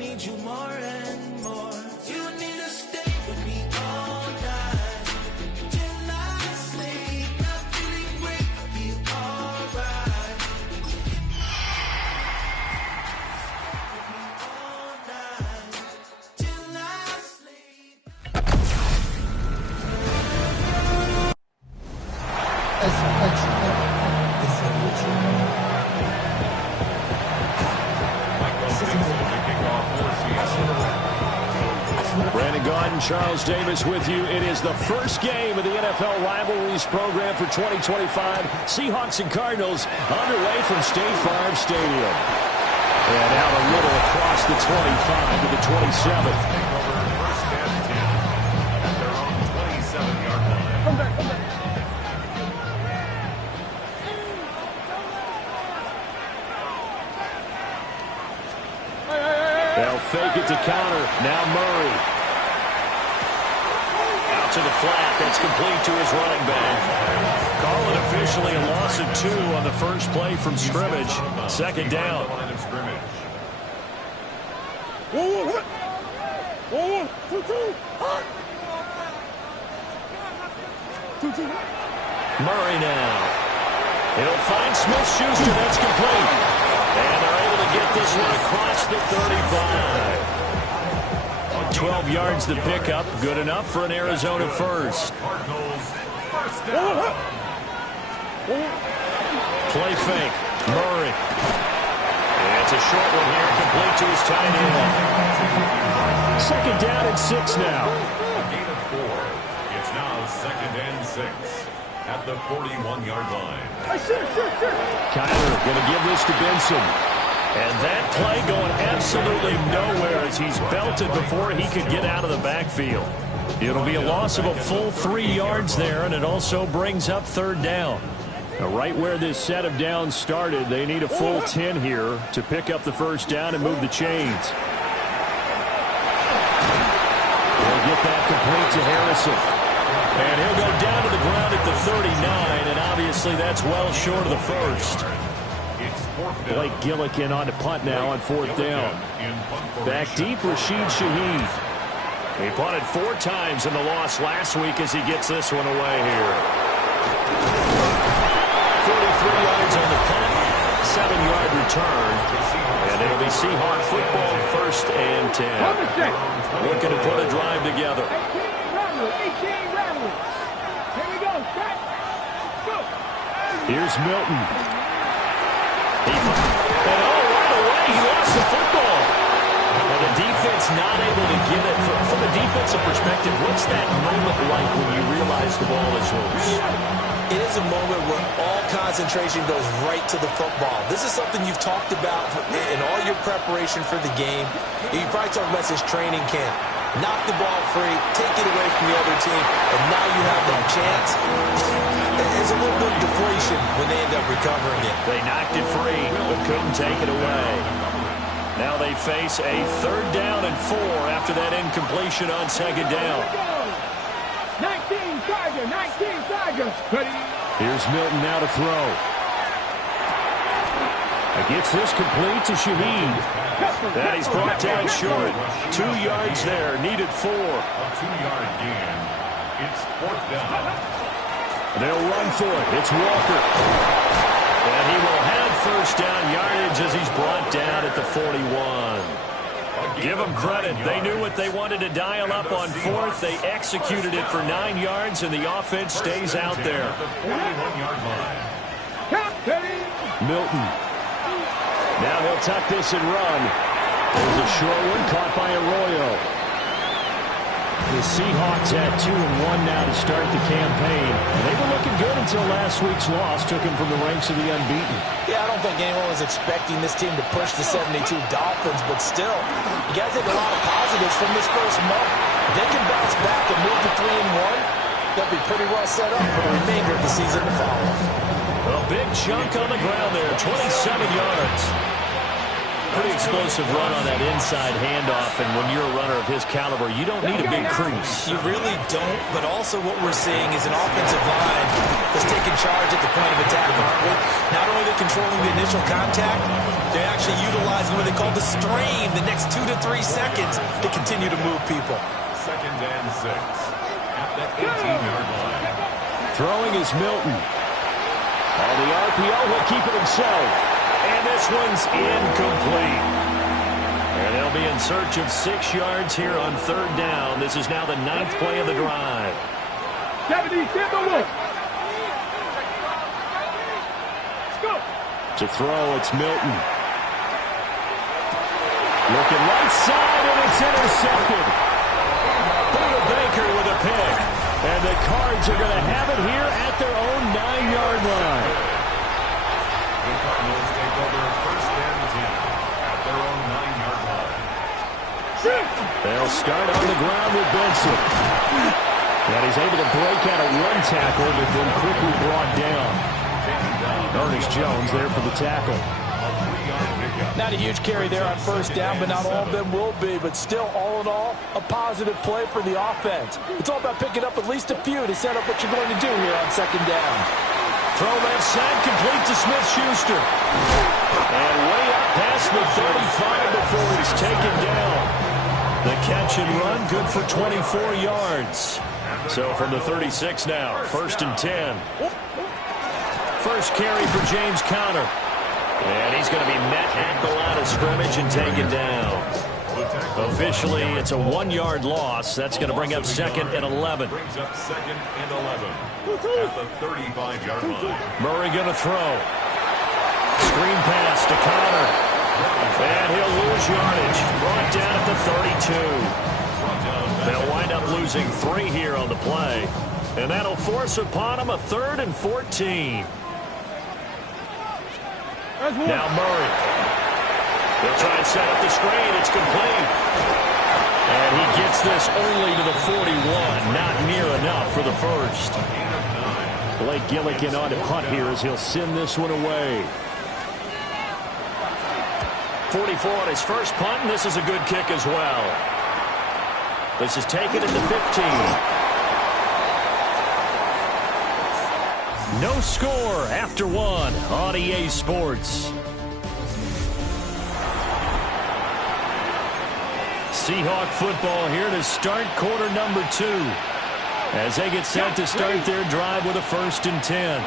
need you more and more. You need to stay with me all night till I sleep. Not feeling great, I'll be alright. Stay with me all night till I sleep. Brandon Gaudin, Charles Davis with you. It is the first game of the NFL Rivalries program for 2025. Seahawks and Cardinals underway from State Farm Stadium. And out a little across the 25 to the 27. Come back, come back. They'll fake it to counter. Now Murray. Out to the flat. That's complete to his running back. Call it officially a loss of 2 on the first play from scrimmage. Second down. Murray now. He'll find Smith-Schuster. That's complete. And they're able to get this one across the 35. 12 yards the pickup. Good enough for an Arizona first. Play fake. Murray. It's a short one here. Complete to his tight end. Second down and 6 now. Gain of 4. It's now second and 6 at the 41-yard line. Kyler going to give this to Benson. And that play going absolutely nowhere as he's belted before he could get out of the backfield. It'll be a loss of a full 3 yards there, and it also brings up third down. Now, right where this set of downs started, they need a full 10 here to pick up the first down and move the chains. They'll get that complete to Harrison. And he'll go down to the ground at the 39, and obviously that's well short of the first. Blake Gillikin on to punt now on fourth down. Back deep, Rashid Shaheed. He punted 4 times in the loss last week as he gets this one away here. 43 yards on the punt, 7-yard return. And it'll be Seahawk football first and 10. Looking to put a drive together. Here's Milton. And right away, he lost the football. And the defense not able to get it. From a defensive perspective, what's that moment like when you realize the ball is loose? It is a moment where all concentration goes right to the football. This is something you've talked about in all your preparation for the game. You probably talked about this training camp. Knock the ball free, take it away from the other team, and now you have that chance. There's a little bit of deflation when they end up recovering it. They knocked it free, but couldn't take it away. Now they face a third down and 4 after that incompletion on second down. 19 Tigers. Here's Milton now to throw. Gets this complete to Shaheed. That he's brought down short. 2 yards there. Needed 4. A 2-yard gain. It's fourth down. They'll run for it. It's Walker. And he will have first down yardage as he's brought down at the 41. Give them credit. They knew what they wanted to dial up on fourth. They executed it for 9 yards, and the offense stays out there. Milton. Now he'll tuck this and run. There's a short one caught by Arroyo. The Seahawks had 2-1 now to start the campaign. They were looking good until last week's loss took them from the ranks of the unbeaten. Yeah, I don't think anyone was expecting this team to push the 72 Dolphins, but still, you got to take a lot of positives from this first month. If they can bounce back and move to 3-1, they'll be pretty well set up for the remainder of the season to follow. A big chunk on the ground there, 27 yards. Pretty explosive run on that inside handoff, and when you're a runner of his caliber, you don't need a big crease. You really don't, but also what we're seeing is an offensive line that's taking charge at the point of attack, aren't we? Not only are they controlling the initial contact, they're actually utilizing what they call the strain, the next 2 to 3 seconds to continue to move people. 2nd and 6 at the 18-yard line. Throwing is Milton. On the RPO, he'll keep it himself. And this one's incomplete. And they'll be in search of 6 yards here on 3rd down. This is now the 9th play of the drive. 70, stand by one. Let's go. To throw, it's Milton. Looking right side, and it's intercepted. Buda Baker with a pick. And the Cards are going to have it here at their own 9-yard line. The Cardinals take over 1st and 10 at their own 9-yard line. They'll start on the ground with Benson. And he's able to break out a one tackle, but then quickly brought down. Ernest Jones there for the tackle. Not a huge carry there on 1st down, but not all of them will be. But still, all in all, a positive play for the offense. It's all about picking up at least a few to set up what you're going to do here on 2nd down. Throw left side, complete to Smith-Schuster. And way up past the 35 before he's taken down. The catch and run, good for 24 yards. So from the 36 now, 1st and 10. First carry for James Conner. And he's going to be met at the line of scrimmage and taken down. Officially, it's a 1-yard loss. That's going to bring up 2nd and 11. Brings up 2nd and 11 at the 35-yard line. Murray going to throw. Screen pass to Conner. And he'll lose yardage. Brought down at the 32. They'll wind up losing 3 here on the play. And that'll force upon them a 3rd and 14. Now Murray. They'll try and set up the screen. It's complete. And he gets this only to the 41. Not near enough for the first. Blake Gillikin on to punt here as he'll send this one away. 44 on his first punt, and this is a good kick as well. This is taken at the 15. No score after 1 on EA Sports. Seahawk football here to start quarter number 2. As they get set to start their drive with a 1st and 10.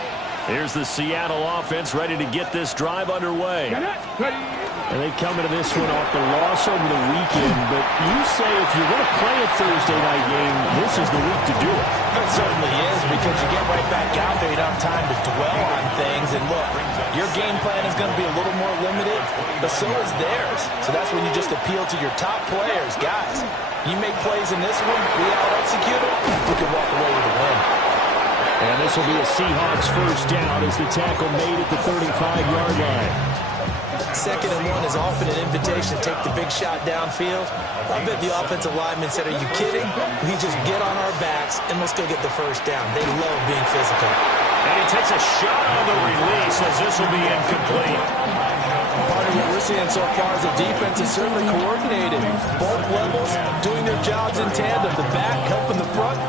Here's the Seattle offense ready to get this drive underway. And they come into this one off the loss over the weekend. But you say if you're going to play a Thursday night game, this is the week to do it. It certainly is, because you get right back out there. You don't have time to dwell on things. And look, your game plan is going to be a little more limited, but so is theirs. So that's when you just appeal to your top players. Guys, you make plays in this one, we out-execute it, we can walk away with a win. And this will be a Seahawks 1st down as the tackle made at the 35-yard line. 2nd and 1 is often an invitation to take the big shot downfield. I bet the offensive lineman said, are you kidding? We just get on our backs and we'll still get the 1st down. They love being physical. And he takes a shot on the release as this will be incomplete. Part of what we're seeing so far is the defense is certainly coordinated. Both levels doing their jobs in tandem. The back helping the front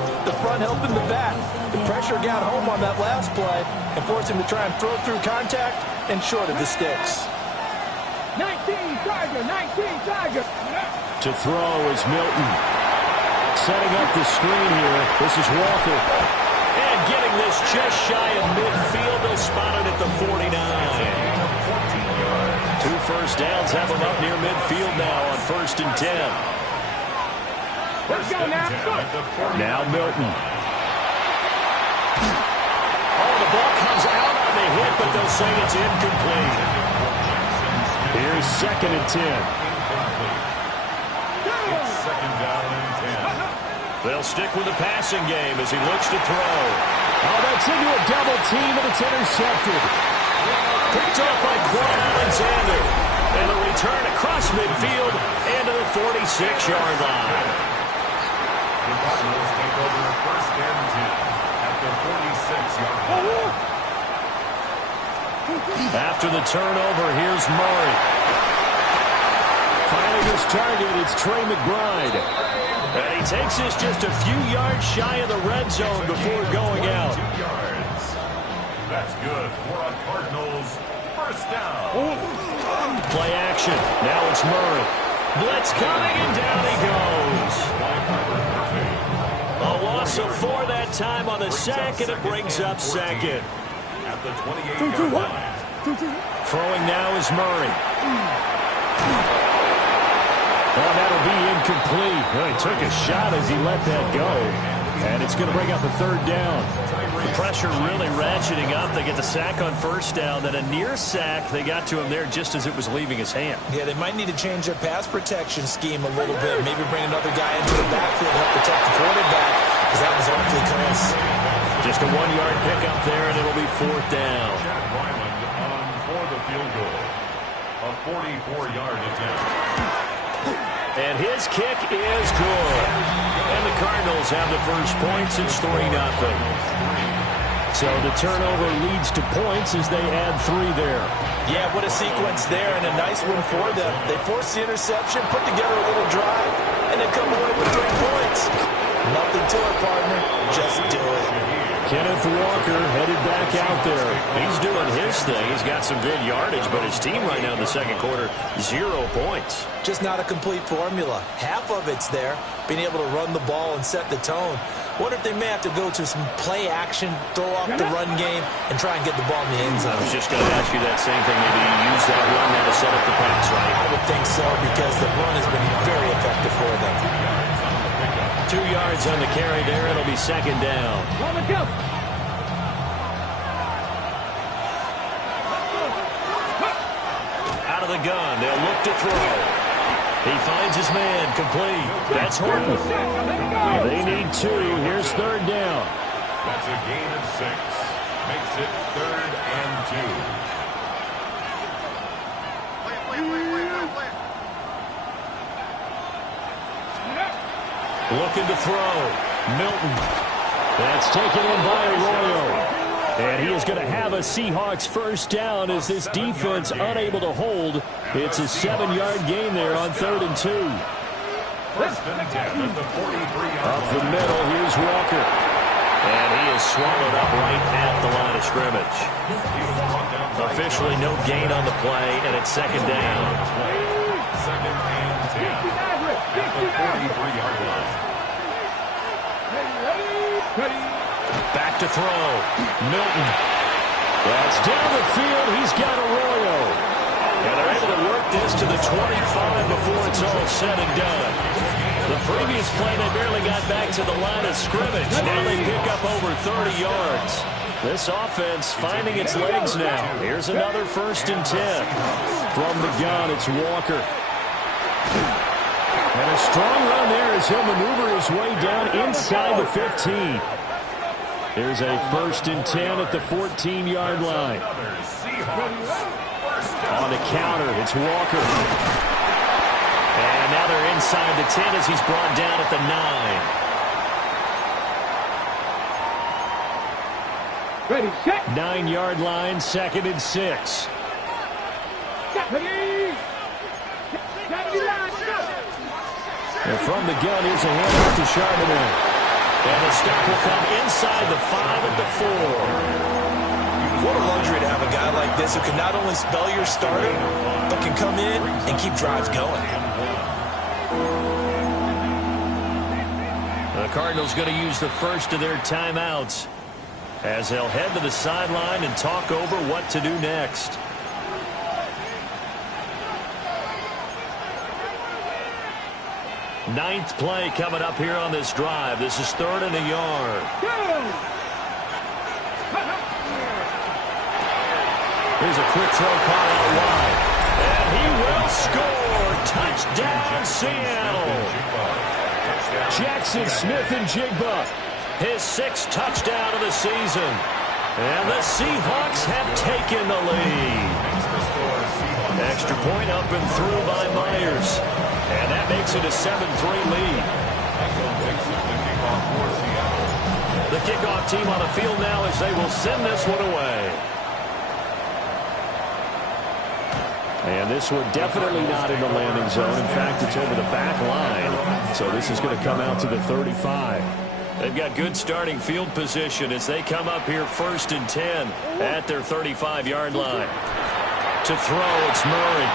helping the back. The pressure got home on that last play and forced him to try and throw through contact and short of the sticks. 19 Tiger. To throw is Milton. Setting up the screen here. This is Walker. And getting this just shy of midfield. They'll spot it at the 49. 2 first downs have them up near midfield now on 1st and 10. Let's go now. Now Milton. Oh, the ball comes out on the hit, but they'll say it's incomplete. Here's 2nd and 10. It's 2nd down and 10. They'll stick with the passing game as he looks to throw. Oh, that's into a double team, and it's intercepted. Picked up by Quan Alexander. And a return across midfield and to the 46-yard line. The Cardinals take over 1st and 10 at the 46-yard line. After the turnover, here's Murray. target, it's Trey McBride. And he takes this just a few yards shy of the red zone before going out. 2 yards. That's good for a Cardinals first down. Play action. Now it's Murray. Blitz coming, and down he goes. A loss of 4 that time on the sack, and it brings up second. At the 28-yard line. Throwing now is Murray. Oh, that'll be incomplete. Well, he took a shot as he let that go. And it's going to bring up a third down. The pressure really ratcheting up. They get the sack on first down. Then a near sack. They got to him there just as it was leaving his hand. Yeah, they might need to change their pass protection scheme a little bit. Maybe bring another guy into the backfield to help protect the quarterback, because that was awfully close. Just a 1-yard pickup there, and it'll be fourth down. Chad Ryland on for the field goal. A 44-yard attempt. And his kick is good. And the Cardinals have the first points. It's 3-0. So the turnover leads to points as they add 3 there. Yeah, what a sequence there, and a nice one for them. They force the interception, put together a little drive, and then come away with 3 points. Nothing to it, partner. Just do it. Kenneth Walker headed back out there. He's doing his thing. He's got some good yardage, but his team right now in the second quarter, 0 points. Just not a complete formula. Half of it's there, being able to run the ball and set the tone. Wonder if they may have to go to some play action, throw off the run game, and try and get the ball in the end zone. I was just going to ask you that same thing. Maybe you use that run now to set up the pass, right? I would think so, because the run has been very effective for them. 2 yards on the carry there. It'll be second down. On the go. Out of the gun. They'll look to throw. He finds his man. Complete. That's Horton. They need 2. Here's third down. That's a gain of 6. Makes it 3rd and 2. Looking to throw. Milton. That's taken in by Arroyo. And he is going to have a Seahawks first down as this defense unable to hold. It's a 7-yard gain there on 3rd and 2. First and 10 at the 43-yard Up the middle, here's Walker. And he is swallowed up right at the line of scrimmage. Officially no gain on the play, and it's second down. Second and 10 at the 43-yard line. Back to throw. Milton. That's down the field. He's got Arroyo. And they're able to work this to the 25 before it's all said and done. The previous play, they barely got back to the line of scrimmage. Now they pick up over 30 yards. This offense finding its legs now. Here's another 1st and 10. From the gun, it's Walker. And a strong run there as he'll maneuver his way down inside the 15. There's a 1st and 10 at the 14-yard line. On the counter, it's Walker. And now they're inside the 10 as he's brought down at the 9. Ready, set. 9-yard line, 2nd and 6. Ready. And from the gun, here's a handoff to Charbonnet. And the stop will come inside the 5 at the 4. What a luxury to have a guy like this who can not only spell your starter, but can come in and keep drives going. The Cardinals going to use the first of their timeouts as they'll head to the sideline and talk over what to do next. Ninth play coming up here on this drive. This is 3rd and a yard. Here's a quick throw caught out wide. And he will score. Touchdown, Seattle. Jackson Smith-Njigba, his 6th touchdown of the season. And the Seahawks have taken the lead. Extra point up and through by Myers. And that makes it a 7-3 lead. The kickoff team on the field now as they will send this one away. And this one definitely not in the landing zone. In fact, it's over the back line. So this is going to come out to the 35. They've got good starting field position as they come up here 1st and 10 at their 35-yard line. To throw, it's Murray.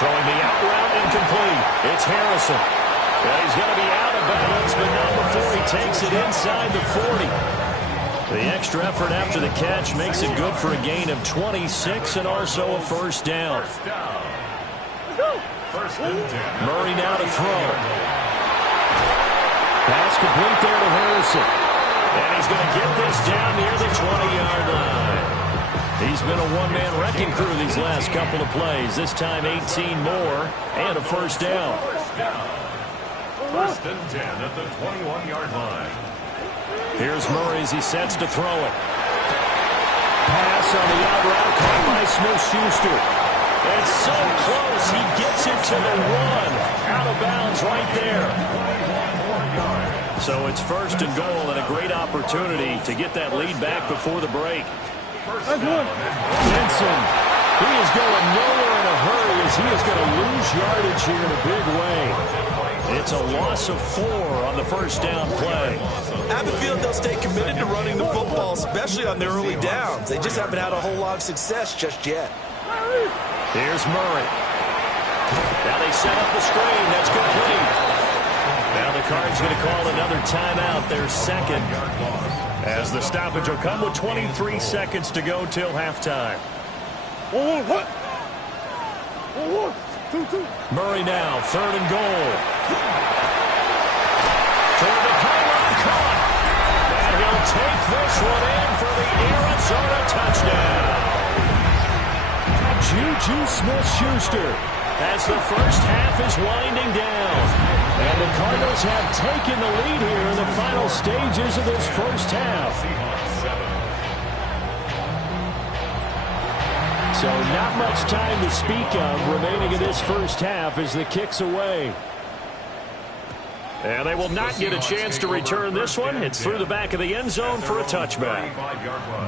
Throwing the out route incomplete. It's Harrison. Well, he's going to be out of bounds, but not before he takes it inside the 40. The extra effort after the catch makes it good for a gain of 26 and also a first down. Murray now to throw. Pass complete there to Harrison. And he's going to get this down near the 20-yard line. He's been a one-man wrecking crew these last couple of plays. This time 18 more and a first down. 1st and 10 at the 21-yard line. Here's Murray as he sets to throw it. Pass on the out route caught by Smith-Schuster. It's so close. He gets it to the 1. Out of bounds right there. So it's 1st and goal and a great opportunity to get that lead back before the break. Benson, he is going nowhere in a hurry as he is going to lose yardage here in a big way. It's a loss of 4 on the first down play. I have a feeling they'll stay committed to running the football, especially on their early downs. They just haven't had a whole lot of success just yet. Here's Murray. Now they set up the screen. That's complete. Now the Cards going to call another timeout, their second, as the stoppage will come with 23 seconds to go till halftime. Murray now, 3rd and goal. For the pylon caught. And he'll take this one in for the Arizona touchdown. Juju Smith-Schuster as the first half is winding down. And the Cardinals have taken the lead here in the final stages of this first half. So not much time to speak of remaining in this first half as the kick's away. And they will not get a chance to return this one. It's through the back of the end zone for a touchback.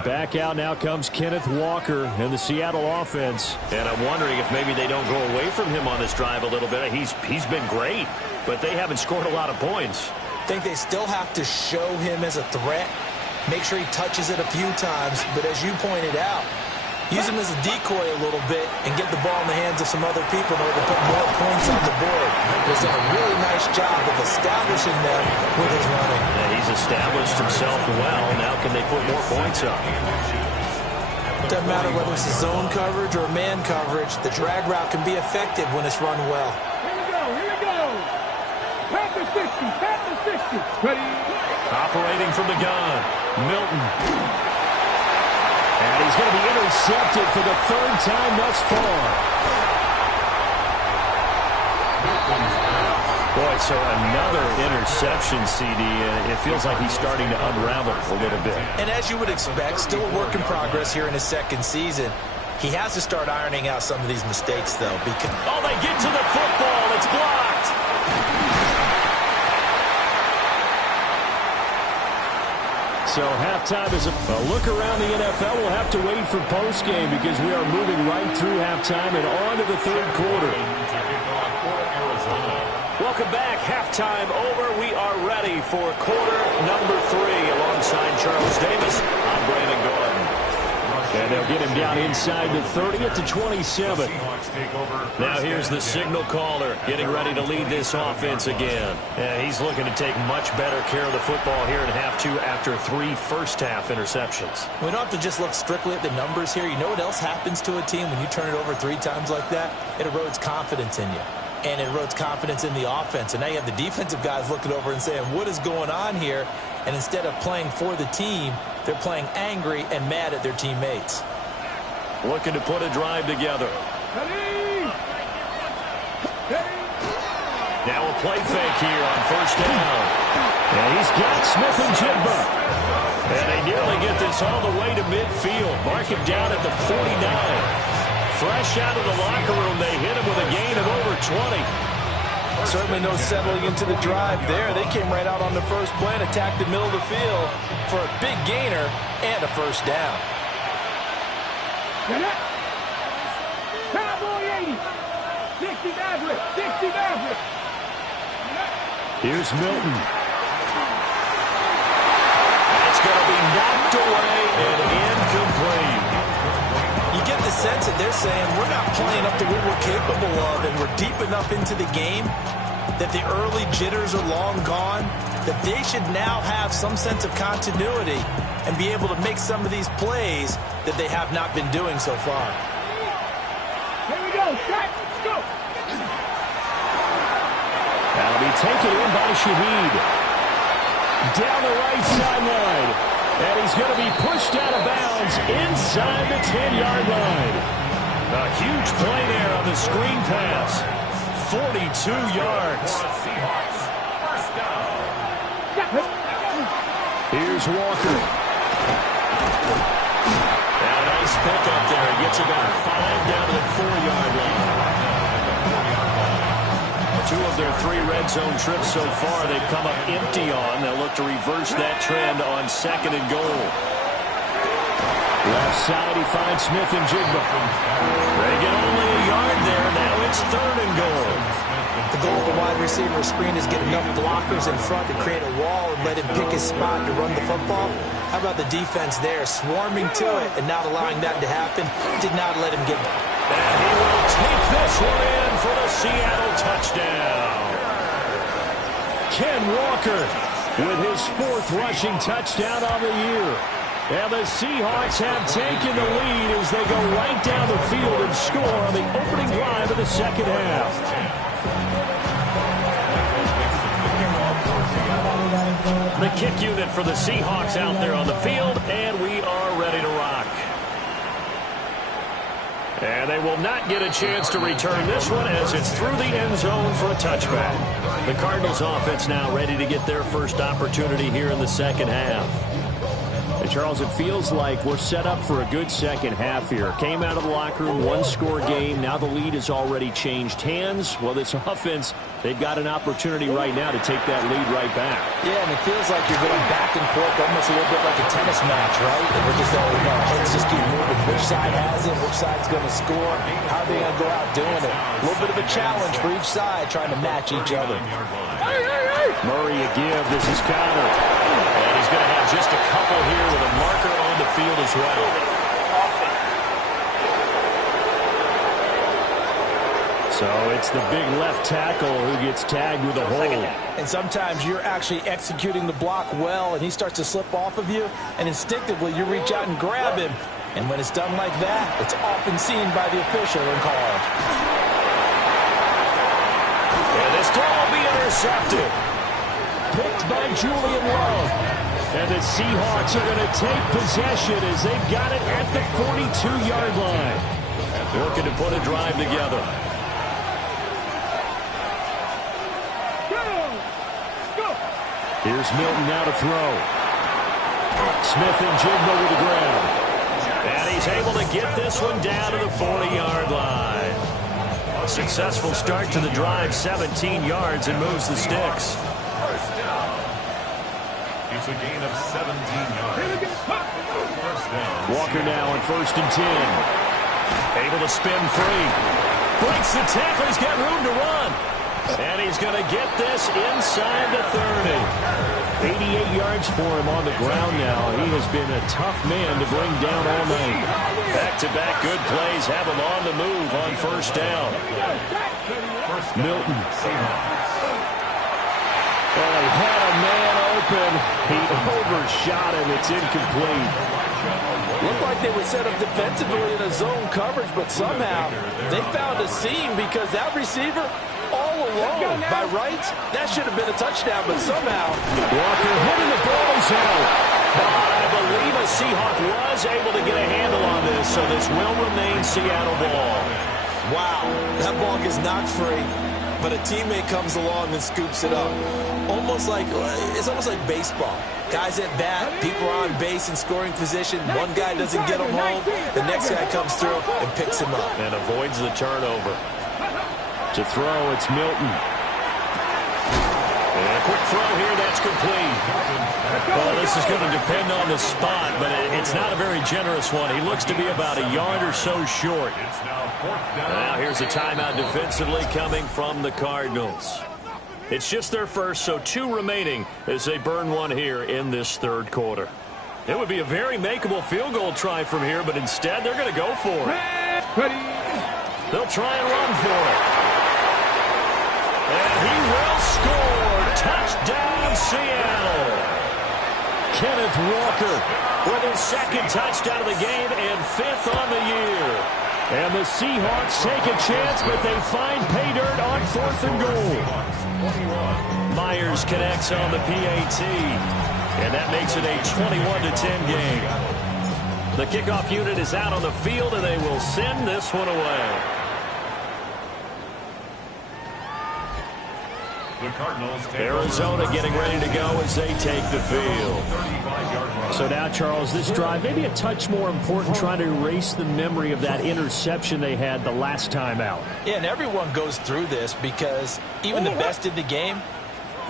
Back out now comes Kenneth Walker and the Seattle offense. And I'm wondering if maybe they don't go away from him on this drive a little bit. He's been great, but they haven't scored a lot of points. I think they still have to show him as a threat. Make sure he touches it a few times. But as you pointed out, use him as a decoy a little bit and get the ball in the hands of some other people in order to put more points on the board. He's done a really nice job of establishing them with his running. Yeah, he's established himself well. Now can they put more points up? Doesn't matter whether it's a zone coverage or man coverage. The drag route can be effective when it's run well. Here we go. Panther 60, Panther 60. Ready? Operating from the gun, Milton. And he's going to be intercepted for the 3rd time thus far. Boy, so another interception, CD, and it feels like he's starting to unravel a little bit. And as you would expect, still a work in progress here in his second season. He has to start ironing out some of these mistakes, though. Because they get to the football. It's blocked. So halftime is a look around the NFL. We'll have to wait for postgame because we are moving right through halftime and on to the 3rd quarter. Welcome back. Halftime over. We are ready for quarter number 3 alongside Charles Davis. I'm Brandon Gordon. And they'll get him down inside the 30 at the 27. Now here's the signal caller getting ready to lead this offense again. And he's looking to take much better care of the football here in half 2 after 3 first-half interceptions. We don't have to just look strictly at the numbers here. You know what else happens to a team when you turn it over 3 times like that? It erodes confidence in you. And it erodes confidence in the offense. And now you have the defensive guys looking over and saying, what is going on here? And instead of playing for the team, they're playing angry and mad at their teammates. Looking to put a drive together. Now a play fake here on first down. And he's got Smith and Jigba. And they nearly get this all the way to midfield. Mark him down at the 49. Fresh out of the locker room, they hit him with a gain of over 20. Certainly no settling into the drive there. They came right out on the first play and attacked the middle of the field for a big gainer and a first down. Cowboy 80. average. 60 average. Here's Milton. It's going to be knocked away and incomplete. You get the sense that they're saying we're not playing up to what we're capable of, and we're deep enough into the game that the early jitters are long gone, that they should now have some sense of continuity and be able to make some of these plays that they have not been doing so far. Here we go. Shot. Let's go. That'll be taken in by Shaheed. Down the right sideline. And he's going to be pushed out of bounds inside the 10-yard line. A huge play there on the screen pass. 42 yards. Here's Walker. And a nice pickup there. He gets about 5 down to the 4-yard line. 2 of their 3 red zone trips so far they've come up empty on. They'll look to reverse that trend on 2nd and goal. Left side, he finds Smith and Jigba. They get only a yard there. Now it's 3rd and goal. The goal of the wide receiver screen is get enough blockers in front to create a wall and let him pick his spot to run the football. How about the defense there, swarming to it and not allowing that to happen? Did not let him get it. And he will take this one in for the Seattle touchdown. Ken Walker with his 4th rushing touchdown on the year. And the Seahawks have taken the lead as they go right down the field and score on the opening drive of the 2nd half. The kick unit for the Seahawks out there on the field, and we are ready to rock. And they will not get a chance to return this one as it's through the end zone for a touchback. The Cardinals offense now ready to get their first opportunity here in the 2nd half. And Charles, it feels like we're set up for a good 2nd half here. Came out of the locker room, 1-score game. Now the lead has already changed hands. Well, this offense, they've got an opportunity right now to take that lead right back. Yeah, and it feels like you're going back and forth almost a little bit like a tennis match, right? And we're just heads just keep moving. Which side has it? Which side's going to score? How are they going to go out doing it? A little bit of a challenge for each side trying to match each other. Murray a give. This is Connor. And he's going to have just a couple here with a marker on the field as well. So it's the big left tackle who gets tagged with a hold. And sometimes you're actually executing the block well, and he starts to slip off of you, and instinctively you reach out and grab him. And when it's done like that, it's often seen by the official and called. And this throw will be intercepted. Picked by Julian Love. And the Seahawks are going to take possession as they've got it at the 42-yard line. Working to put a drive together. Here's Milton now to throw. Smith and Jigba with the ground. And he's able to get this one down to the 40-yard line. A successful start to the drive, 17 yards, and moves the sticks. First down. It's a gain of 17 yards. First down. Walker now on 1st and 10. Able to spin free. Breaks the tackle. He's got room to run. And he's going to get this inside the 30. 88 yards for him on the ground now. He has been a tough man to bring down all night. Back-to-back good plays have him on the move on 1st down. Milton. Oh, he had a man open. He overshot him. It's incomplete. Looked like they were set up defensively in a zone coverage, but somehow they found a seam because that receiver all alone. By rights, that should have been a touchdown, but somehow Walker hitting the ball is out. But I believe a Seahawk was able to get a handle on this, so this will remain Seattle ball. wow, that ball gets knocked free, but a teammate comes along and scoops it up. It's almost like baseball. Guys at bat, people are on base in scoring position. One guy doesn't get him home, the next guy comes through and picks him up. And avoids the turnover. To throw, it's Milton. And a quick throw here, that's complete. Well, this is going to depend on the spot, but it's not a very generous one. He looks to be about a yard or so short. Now here's a timeout defensively coming from the Cardinals. It's just their first, so 2 remaining as they burn one here in this third quarter. It would be a very makeable field goal try from here, but instead they're going to go for it. They'll try and run for it. And he will score. Touchdown, Seattle. Kenneth Walker with his 2nd touchdown of the game and 5th on the year. And the Seahawks take a chance, but they find pay dirt on 4th and goal. Myers connects on the PAT, and that makes it a 21-10 game. The kickoff unit is out on the field, and they will send this one away. Arizona getting ready to go as they take the field. So now, Charles, this drive maybe a touch more important, trying to erase the memory of that interception they had the last time out. Yeah, and everyone goes through this because even the best in the game,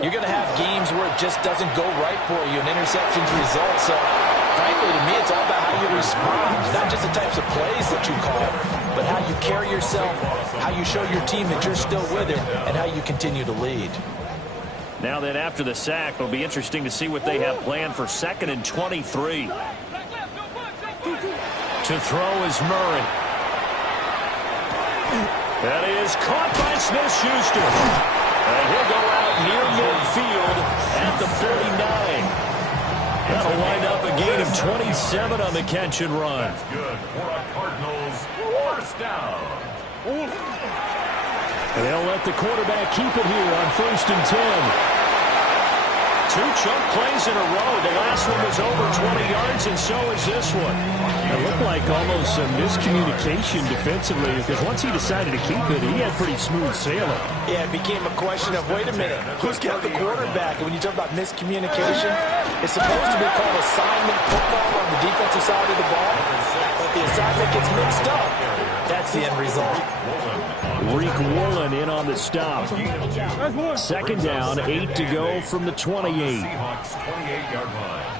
you're going to have games where it just doesn't go right for you, and interceptions result. So, frankly, to me, it's all about how you respond, not just the types of plays that you call, but how you carry yourself, how you show your team that you're still with it, and how you continue to lead. Now then, after the sack, it'll be interesting to see what they have planned for 2nd and 23. To throw is Murray. That is caught by Smith-Schuster. And he'll go out near midfield at the 49. That'll wind up a gain of 27 on the catch and run. That's good for a Cardinals first down. And they'll let the quarterback keep it here on 1st and 10. 2 chunk plays in a row. The last one was over 20 yards, and so is this one. It looked like almost a miscommunication defensively, because once he decided to keep it, he had pretty smooth sailing. Yeah, it became a question of, wait a minute, who's got the quarterback? And when you talk about miscommunication, it's supposed to be called assignment football on the defensive side of the ball. But the assignment gets mixed up. That's the end result. Reek Woolen in on the stop. 2nd down, 8 to go from the 28. Seahawks 28-yard line.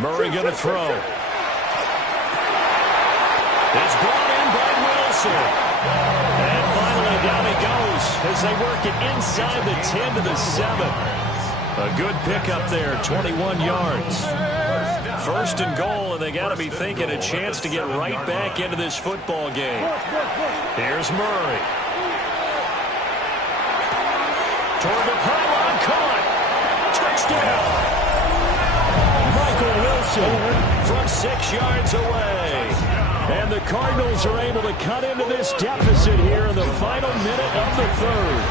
Murray going to throw. It's brought in by Wilson. And finally down he goes as they work it inside the 10 to the 7. A good pickup there, 21 yards. 1st and goal, and they got to be thinking a chance to get right back into this football game. Here's Murray. Toward the pylon, caught. Touchdown. Michael Wilson from 6 yards away. And the Cardinals are able to cut into this deficit here in the final minute of the 3rd.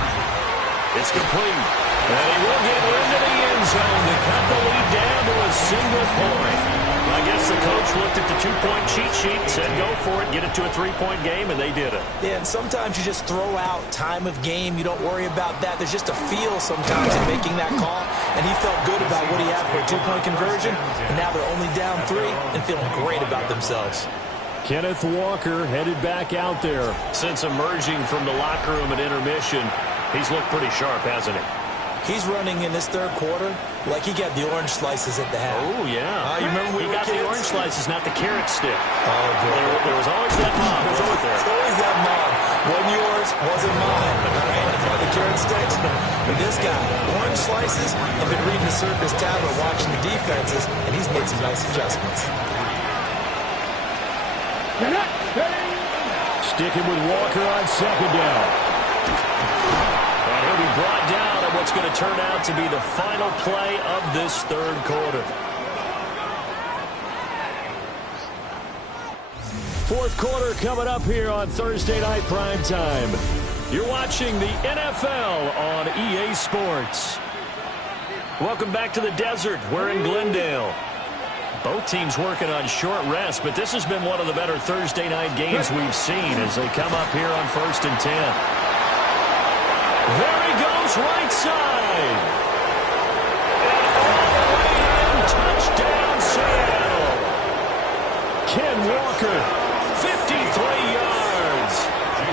It's complete. And he will get into the end zone to cut the lead down to a single point. I guess the coach looked at the 2-point cheat sheet and said, go for it, get it to a 3-point game, and they did it. Yeah, and sometimes you just throw out time of game. You don't worry about that. There's just a feel sometimes in making that call, and he felt good about what he had for a 2-point conversion, and now they're only down 3 and feeling great about themselves. Kenneth Walker headed back out there. Since emerging from the locker room at intermission, he's looked pretty sharp, hasn't he? He's running in this 3rd quarter like he got the orange slices at the half. Oh, yeah. You remember he got the orange slices, not the carrot stick. Oh, boy. There was always that mob, wasn't there? There's always that mob. Wasn't yours, wasn't mine. All right? The carrot sticks. But this guy, orange slices, have been reading the circus tablet, watching the defenses, and he's made some nice adjustments. Sticking with Walker on 2nd down. And he'll be brought down at what's going to turn out to be the final play of this 3rd quarter. 4th quarter coming up here on Thursday Night Primetime. You're watching the NFL on EA Sports. Welcome back to the desert. We're in Glendale. Both teams working on short rest, but this has been one of the better Thursday night games we've seen as they come up here on 1st and 10. There he goes, right side. And all the way in, touchdown Seattle. Ken Walker, 53 yards.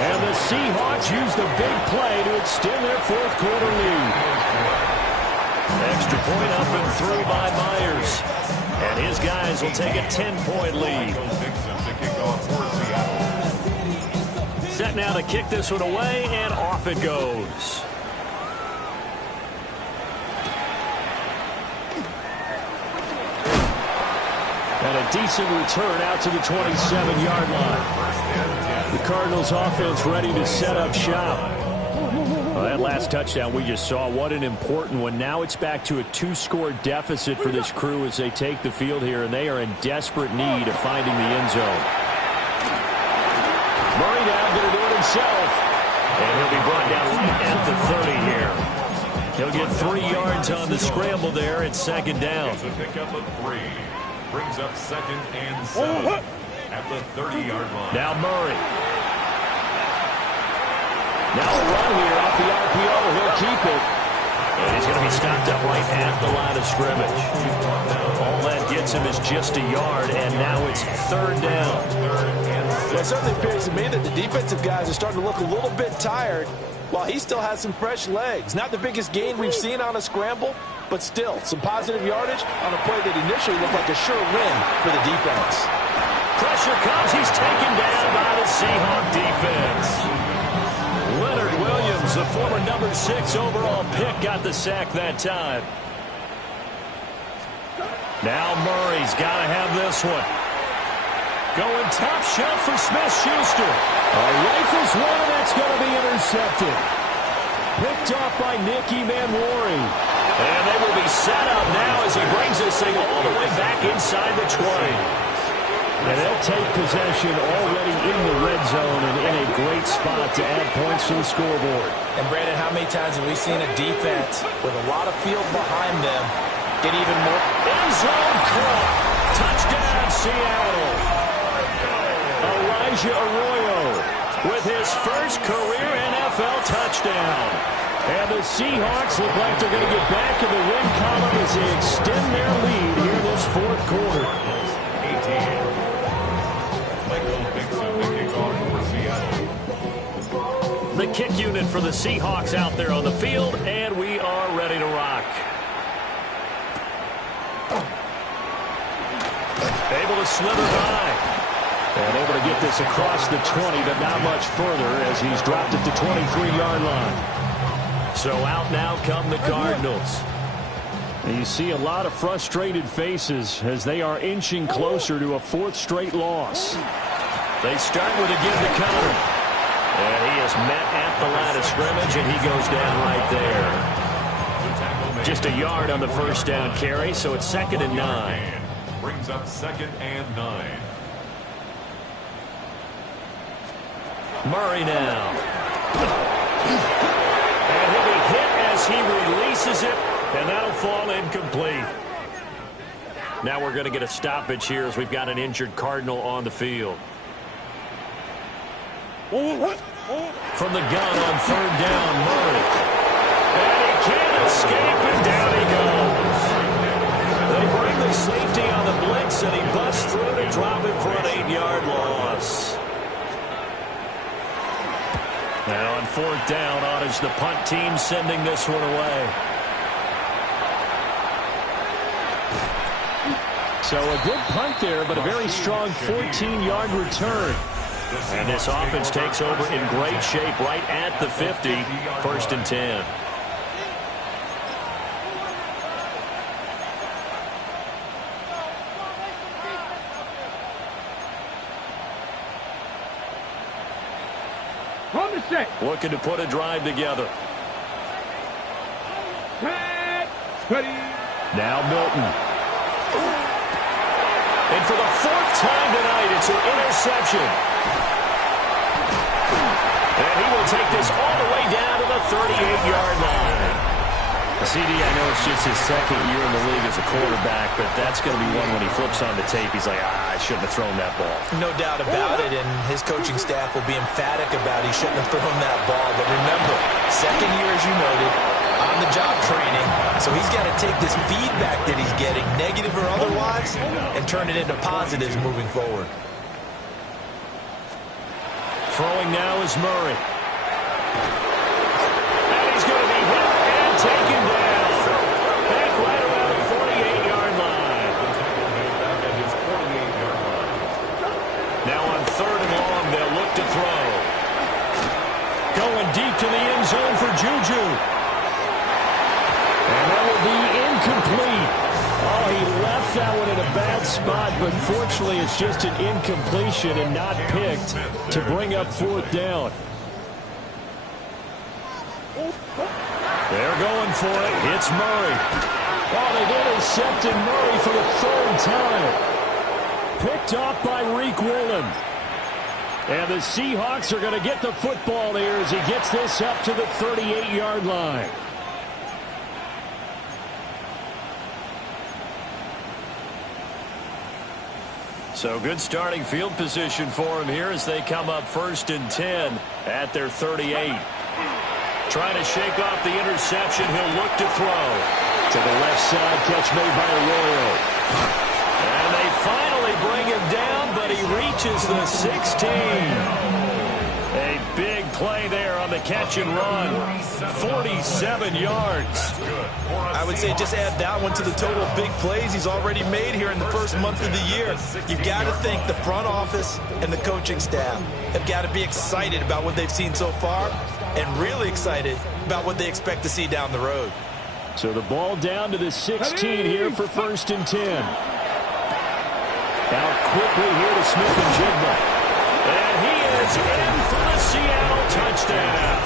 And the Seahawks use the big play to extend their fourth quarter lead. Extra point up and through by Myers. And his guys will take a 10-point lead. Set now to kick this one away, and off it goes. And a decent return out to the 27-yard line. The Cardinals offense ready to set up shop. Well, that last touchdown we just saw, what an important one. Now it's back to a 2-score deficit for this crew as they take the field here, and they are in desperate need of finding the end zone. Murray now going to do it himself. And he'll be brought down right at the 30 here. He'll get 3 yards on the scramble there at second down. It's a pickup of 3. Brings up 2nd and 7 at the 30-yard line. Now Murray. Now a run here off the RPO. He'll keep it. And he's going to be stopped up right at the line of scrimmage. All that gets him is just a yard, and now it's 3rd down. Well, it certainly appears to me that the defensive guys are starting to look a little bit tired while he still has some fresh legs. Not the biggest gain we've seen on a scramble, but still some positive yardage on a play that initially looked like a sure win for the defense. Pressure comes. He's taken down by the Seahawk defense. Leonard Williams, the former number 6 overall pick, got the sack that time. Now Murray's got to have this one. Going top shelf for Smith-Schuster. Rifles one, and that's going to be intercepted. Picked off by Nicky Manwari. And they will be set up now as he brings this thing all the way back inside the 20. And they'll take possession already in the red zone and in a great spot to add points to the scoreboard. And Brandon, how many times have we seen a defense with a lot of field behind them get even more? End zone caught. Touchdown, Seattle. Elijah Arroyo with his first career NFL touchdown. And the Seahawks look like they're going to get back in the win column as they extend their lead here in this fourth quarter. 18. Michael Dixon, the kickoff for Seattle. The kick unit for the Seahawks out there on the field, and we are ready to rock. Able to slither by. And able to get this across the 20, but not much further as he's dropped it to 23-yard line. So out now come the Cardinals. And you see a lot of frustrated faces as they are inching closer to a 4th straight loss. They start with a give the counter. And he is met at the line of scrimmage, and he goes down right there. Just a yard on the first down carry, so it's 2nd and 9. Brings up 2nd and 9. Murray now. And he'll be hit as he releases it, and that'll fall incomplete. Now we're going to get a stoppage here as we've got an injured Cardinal on the field. From the gun on 3rd down, Murray. And he can't escape, and down he goes. They bring the safety on the blitz, and he busts through to drop it for an 8-yard loss. And on 4th down, on is the punt team sending this one away. So a good punt there, but a very strong 14-yard return. And this offense takes over in great shape right at the 50, 1st and 10. Looking to put a drive together. Ready. Now Milton. And for the 4th time tonight, it's an interception. And he will take this all the way down to the 38-yard line. CD, I know it's just his 2nd year in the league as a quarterback, but that's going to be one when he flips on the tape. He's like, I shouldn't have thrown that ball. No doubt about it, and his coaching staff will be emphatic about he shouldn't have thrown that ball. But remember, 2nd year, as you noted, on-the-job training. So he's got to take this feedback that he's getting, negative or otherwise, and turn it into positives moving forward. Throwing now is Murray. And he's going to be hit and taken down. Back right around the 48-yard line. Now on 3rd and long, they'll look to throw. Going deep to the end zone for Juju. And that will be incomplete. Oh, he left that one in a bad spot, but fortunately it's just an incompletion and not picked to bring up 4th down. They're going for it. It's Murray. Oh, they've intercepted Murray for the 3rd time. Picked off by Reek Woolen. And the Seahawks are going to get the football here as he gets this up to the 38-yard line. So good starting field position for him here as they come up 1st and 10 at their 38. Trying to shake off the interception. He'll look to throw. To the left side, catch made by Arroyo. And they finally bring him down, but he reaches the 16. A big play there on the catch and run. 47 yards. I would say just add that one to the total of big plays he's already made here in the first month of the year. You've got to think the front office and the coaching staff have got to be excited about what they've seen so far and really excited about what they expect to see down the road. So the ball down to the 16 here for 1st and 10. Out quickly here to Smith and Jigba. And he is in for the Seattle touchdown.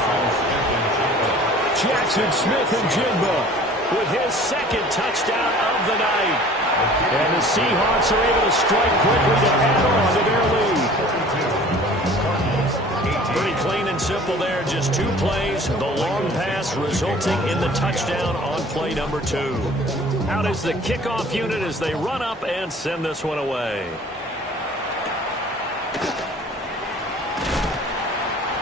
Jackson Smith and Jigba with his 2nd touchdown of the night. And the Seahawks are able to strike quickly to add on to their lead. Pretty clean and simple there. Just 2 plays. The long pass resulting in the touchdown on play number 2. Out is the kickoff unit as they run up and send this one away.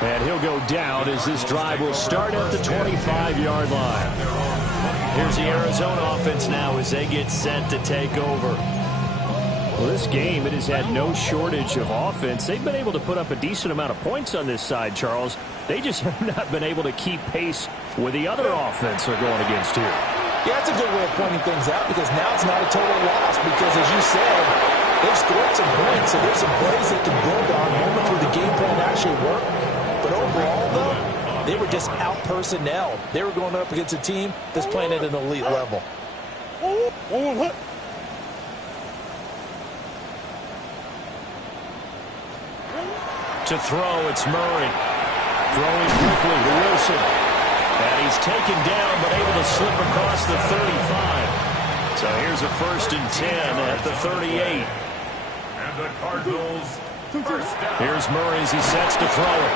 And he'll go down as this drive will start at the 25-yard line. Here's the Arizona offense now as they get set to take over. Well, this game, it has had no shortage of offense. They've been able to put up a decent amount of points on this side, Charles. They just have not been able to keep pace with the other offense they're going against here. Yeah, that's a good way of pointing things out because now it's not a total loss because, as you said, they've scored some points, so there's some plays they can build on, moments where the game plan actually worked. But overall, though, they were just out-personnel. They were going up against a team that's playing at an elite level. To throw, it's Murray. Throwing quickly to Wilson. And he's taken down, but able to slip across the 35. So here's a 1st and 10 at the 38. And the Cardinals first down. Here's Murray as he sets to throw it.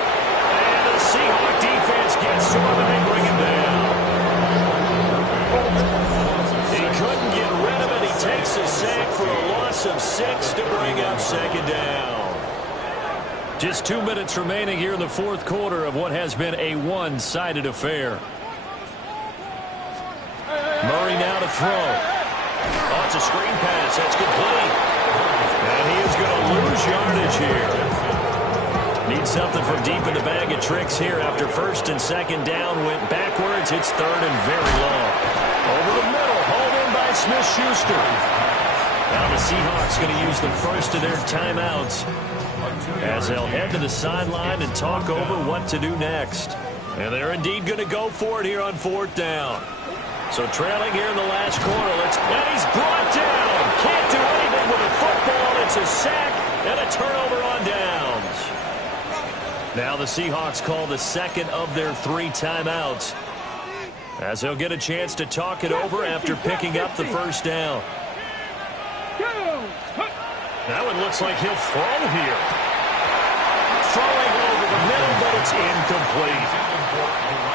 And the Seahawk defense gets to him and they bring him down. He couldn't get rid of it. He takes a sack for a loss of 6 to bring up 2nd down. Just 2 minutes remaining here in the 4th quarter of what has been a one-sided affair. Murray now to throw. Oh, it's a screen pass. That's complete. And he is going to lose yardage here. Needs something from deep in the bag of tricks here after 1st and 2nd down. Went backwards. It's 3rd and very long. Over the middle. Hauled in by Smith-Schuster. Now the Seahawks going to use the first of their timeouts as they'll head to the sideline and talk over what to do next. And they're indeed going to go for it here on 4th down. So trailing here in the last quarter. And he's brought down. Can't do anything with the football. It's a sack and a turnover on downs. Now the Seahawks call the 2nd of their 3 timeouts as they'll get a chance to talk it over after picking up the 1st down. That one looks like he'll throw here. Throwing over the middle, but it's incomplete.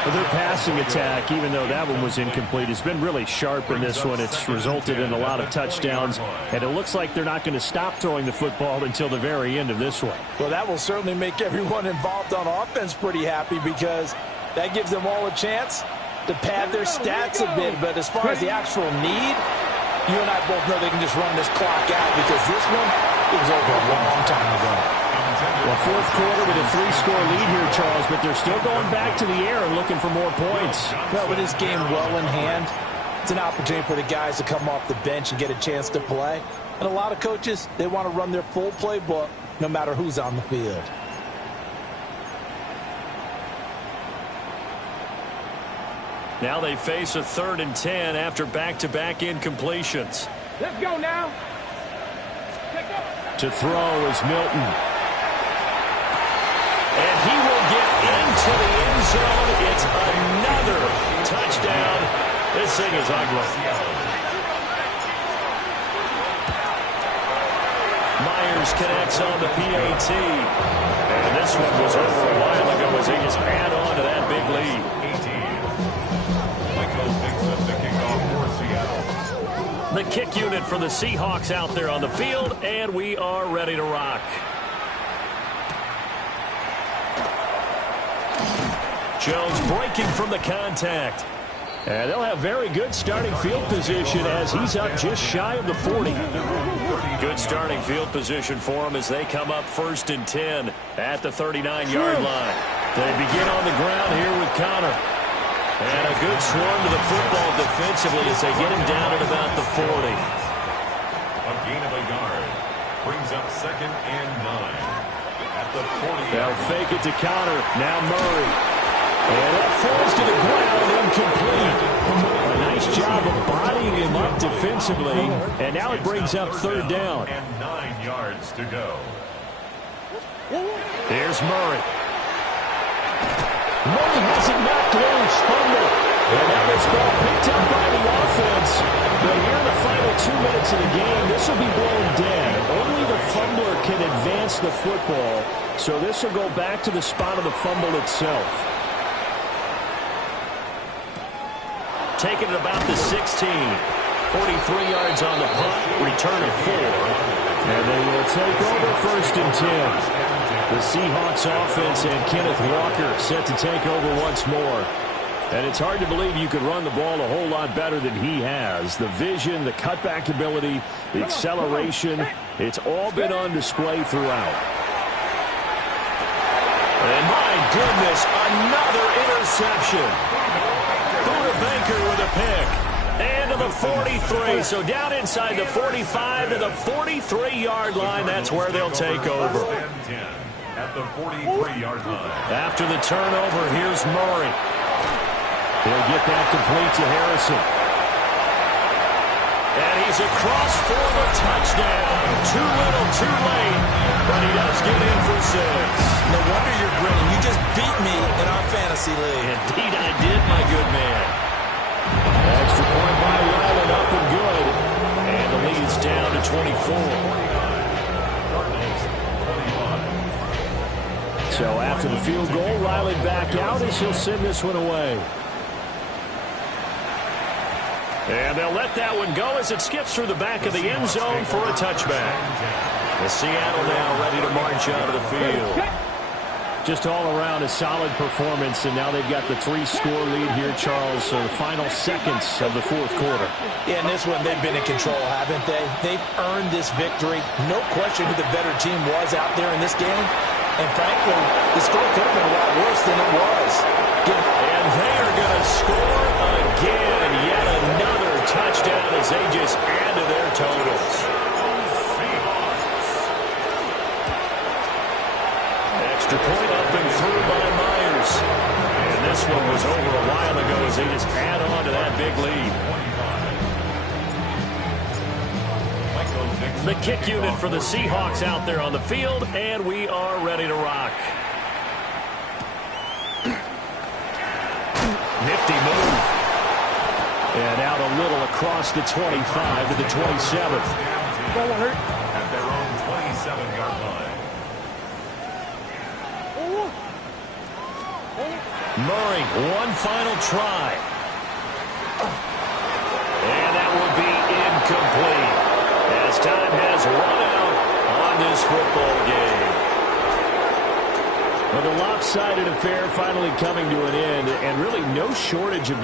Their passing attack, even though that one was incomplete, has been really sharp in this one. It's resulted in a lot of touchdowns, and it looks like they're not going to stop throwing the football until the very end of this one. Well, that will certainly make everyone involved on offense pretty happy because that gives them all a chance to pad their stats a bit. But as far as the actual need, you and I both know they can just run this clock out because this one, it was over a long time ago. Well, fourth quarter with a 3-score lead here, Charles, but they're still going back to the air and looking for more points. Well, with this game well in hand, it's an opportunity for the guys to come off the bench and get a chance to play. And a lot of coaches, they want to run their full playbook no matter who's on the field. Now they face a 3rd and 10 after back-to-back incompletions. Let's go now. To throw is Milton. And he will get into the end zone. It's another touchdown. This thing is ugly. Myers connects on the PAT. And this one was over a while ago as they just add on to that big lead. 18. Michael picks up the kickoff for Seattle. The kick unit for the Seahawks out there on the field, and we are ready to rock. Jones breaking from the contact. And they'll have very good starting field position as he's up just shy of the 40. Good starting field position for him as they come up 1st and 10 at the 39-yard line. They begin on the ground here with Connor. And a good swarm to the football defensively as they get him down at about the 40. A gain of a yard brings up 2nd and 9 at the 40. They'll fake it to Connor. Now Murray. And that falls to the ground, incomplete. A nice job of bodying him up defensively. And now it brings up 3rd down. And 9 yards to go. Here's Murray. Murray has it knocked loose. Fumble. And now this ball picked up by the offense. But here in the final 2 minutes of the game, this will be blown dead. Only the fumbler can advance the football. So this will go back to the spot of the fumble itself. Taking it about the 16. 43 yards on the punt. Return of 4. And they will take over 1st and 10. The Seahawks offense and Kenneth Walker set to take over once more. And it's hard to believe you could run the ball a whole lot better than he has. The vision, the cutback ability, the acceleration, it's all been on display throughout. And my goodness, another interception. Buda Baker with a pick. And to the 43. So down inside the 45 to the 43-yard line. That's where they'll take over. At the 43-yard line. After the turnover, here's Murray. He'll get that complete to Harrison. And he's across for the touchdown. Too little, too late. But he does get in for 6. No wonder you're grinning. You just beat me in our fantasy league. Indeed I did, my good man. Extra point by Ryland, up and good. And the lead's down to 24. So after the field goal, Ryland back out as he'll send this one away. And they'll let that one go as it skips through the back of the end zone for a touchback. The Seattle now ready to march out of the field. Just all around a solid performance, and now they've got the 3-score lead here, Charles. So the final seconds of the 4th quarter. Yeah, in this one, they've been in control, haven't they? They've earned this victory. No question who the better team was out there in this game. And frankly, the score could have been a lot worse than it was. And they are going to score again. Yet another touchdown as they just add to their totals. Extra point up and through by Myers. And this one was over a while ago as they just add on to that big lead. The kick unit for the Seahawks out there on the field, and we are ready to rock. Nifty move. And out a little across the 25 to the 27. At their own 27-yard line. Murray, one final try. And that will be incomplete as time has run out on this football game. Well, the lopsided affair finally coming to an end, and really no shortage of